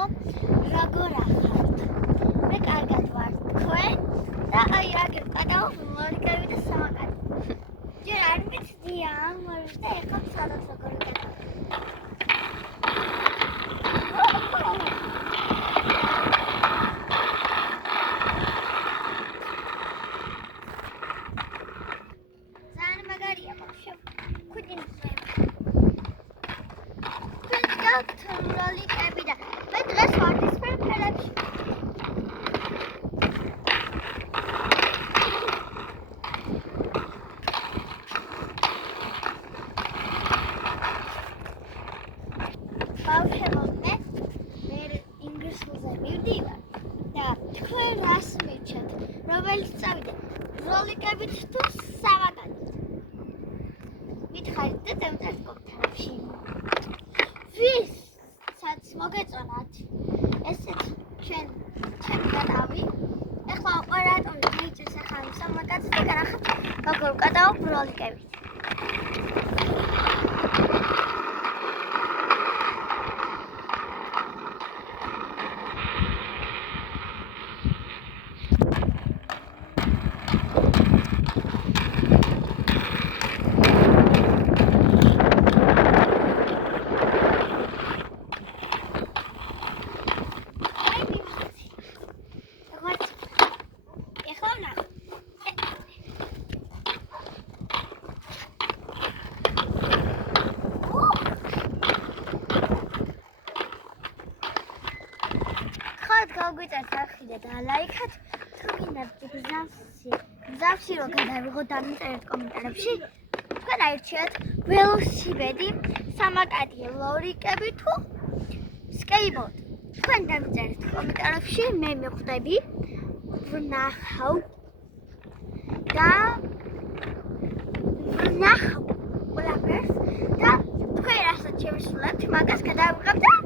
მეგობრებო, როგორ ახართ? მე კარგად ვარ, თქვენ? და აი აგერ გადავ ლორიკები და სამაკატი. ჯერ არ მიცდია ამორს და ეხლა სადაც როგორ ვიკეთებ. ძალიან მაგარია ბავშვო. ქუდინზე. გაქვთ როლიკები და მე დღეს ვარდისფერ ფერებში. ბავშვებო, მე ინგლისურზე მივდივარ და თქვენ რას მივჩათ? რომელიც წავიდე როლიკებით თუ სამაკატით? მითხარით და დავწერთ კომენტარებში. ვისაც მოგეწონათ ესეც ჩემი გადავი. ეხლა ოპერატორი დაიჭერს ახლა სამაკატს და განახავთ როგორ ვკადავ როლიკებით. გაგვიწერთ არხი და ლაიქად თუ გინდათ გზავში რომ გადავიღოთ დამწერეთ კომენტარებში თქვენ აირჩიეთ ველოსიპედი, სამაკატი, ლორიკები თუ სკეიტბორდი. თქვენ დამწერეთ კომენტარებში, მე მივხვდები, ვნახავ ყველაფერს და თქვენ რასაც შევისრულებთ, მაგას გადავიღებ და